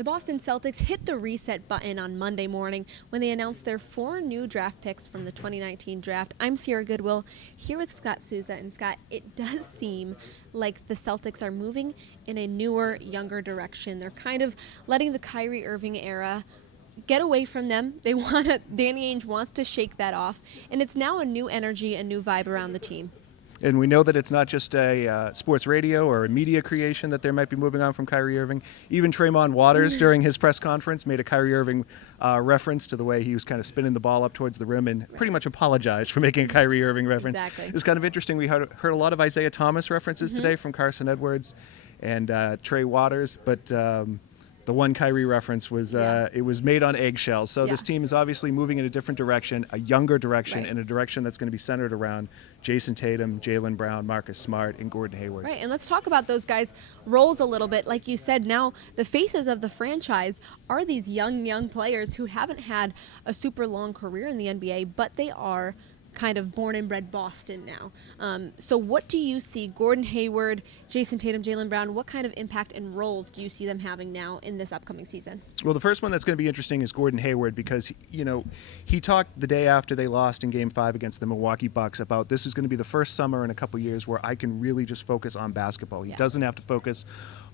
The Boston Celtics hit the reset button on Monday morning when they announced their 4 new draft picks from the 2019 draft. I'm Sierra Goodwill here with Scott Souza. And Scott, it does seem like the Celtics are moving in a newer, younger direction. They're kind of letting the Kyrie Irving era get away from them. Danny Ainge wants to shake that off, and it's now a new energy, a new vibe around the team. And we know that it's not just a sports radio or a media creation that they might be moving on from Kyrie Irving. Even Tremont Waters, during his press conference, made a Kyrie Irving reference to the way he was kind of spinning the ball up towards the rim and pretty much apologized for making a Kyrie Irving reference. Exactly. It was kind of interesting. We heard a lot of Isaiah Thomas references today from Carson Edwards and Trey Waters, but the one Kyrie reference was it was made on eggshells. So this team is obviously moving in a different direction, a younger direction, in a direction that's going to be centered around Jayson Tatum, Jaylen Brown, Marcus Smart, and Gordon Hayward. Right, and let's talk about those guys' roles a little bit. Like you said, now the faces of the franchise are these young players who haven't had a super long career in the NBA, but they are kind of born and bred Boston now. So what do you see Gordon Hayward, Jayson Tatum, Jaylen Brown, what kind of impact and roles do you see them having now in this upcoming season? Well, the first one that's going to be interesting is Gordon Hayward, because, he talked the day after they lost in Game 5 against the Milwaukee Bucks about this is going to be the first summer in a couple years where I can really just focus on basketball. He doesn't have to focus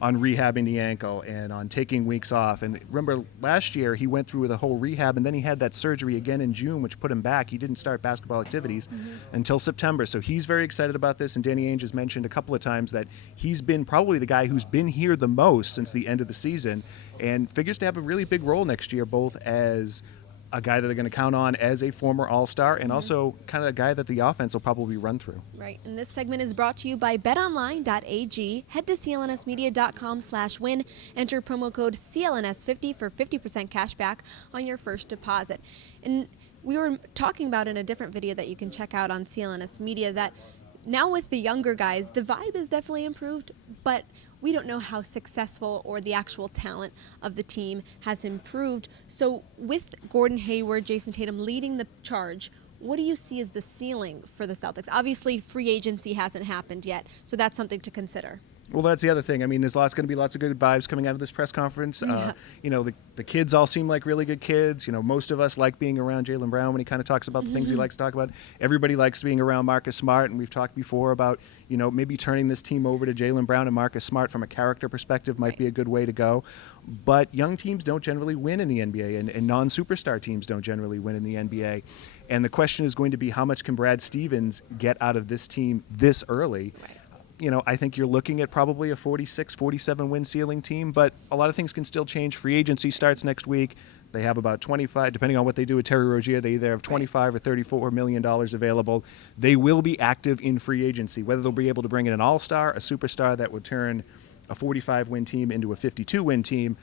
on rehabbing the ankle and on taking weeks off. And remember, last year he went through the whole rehab, and then he had that surgery again in June, which put him back. He didn't start basketball activities until September. So he's very excited about this, and Danny Ainge has mentioned a couple of times that he's been probably the guy who's been here the most since the end of the season and figures to have a really big role next year, both as a guy that they're going to count on as a former All-Star and also kind of a guy that the offense will probably run through. Right, and this segment is brought to you by betonline.ag. Head to clnsmedia.com/win. Enter promo code CLNS50 for 50% cash back on your first deposit. And we were talking about in a different video that you can check out on CLNS Media that now with the younger guys, the vibe is definitely improved, but we don't know how successful or the actual talent of the team has improved. So with Gordon Hayward, Jayson Tatum leading the charge, what do you see as the ceiling for the Celtics? Obviously, free agency hasn't happened yet, so that's something to consider. Well, that's the other thing. I mean, there's going to be lots of good vibes coming out of this press conference. The kids all seem like really good kids. Most of us like being around Jaylen Brown when he kind of talks about the things he likes to talk about. Everybody likes being around Marcus Smart, and we've talked before about, maybe turning this team over to Jaylen Brown and Marcus Smart from a character perspective might be a good way to go. But young teams don't generally win in the NBA, and non-superstar teams don't generally win in the NBA. And the question is going to be, how much can Brad Stevens get out of this team this early? I think you're looking at probably a 46, 47 win ceiling team, but a lot of things can still change. Free agency starts next week. They have about 25, depending on what they do with Terry Rozier, they either have 25 or $34 million available. They will be active in free agency. Whether they'll be able to bring in an all-star, a superstar that would turn a 45-win team into a 52-win team,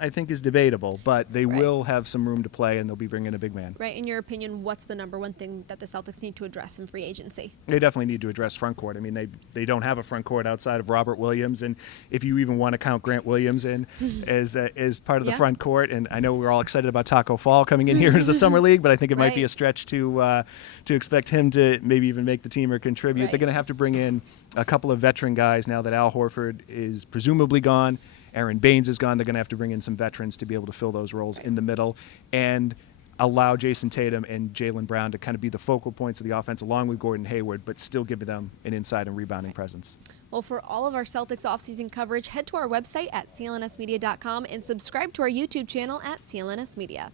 I think is debatable, but they will have some room to play, and they'll be bringing a big man. Right. In your opinion, what's the number one thing that the Celtics need to address in free agency? They definitely need to address front court. I mean, they don't have a front court outside of Robert Williams, and if you even want to count Grant Williams in as part of the front court, and I know we're all excited about Taco Fall coming in here as a summer league, but I think it might be a stretch to expect him to maybe even make the team or contribute. They're going to have to bring in a couple of veteran guys now that Al Horford is presumably gone. Aaron Baines is gone. They're going to have to bring in some veterans to be able to fill those roles in the middle and allow Jayson Tatum and Jaylen Brown to kind of be the focal points of the offense along with Gordon Hayward, but still give them an inside and rebounding presence. Well, for all of our Celtics offseason coverage, head to our website at clnsmedia.com and subscribe to our YouTube channel at CLNS Media.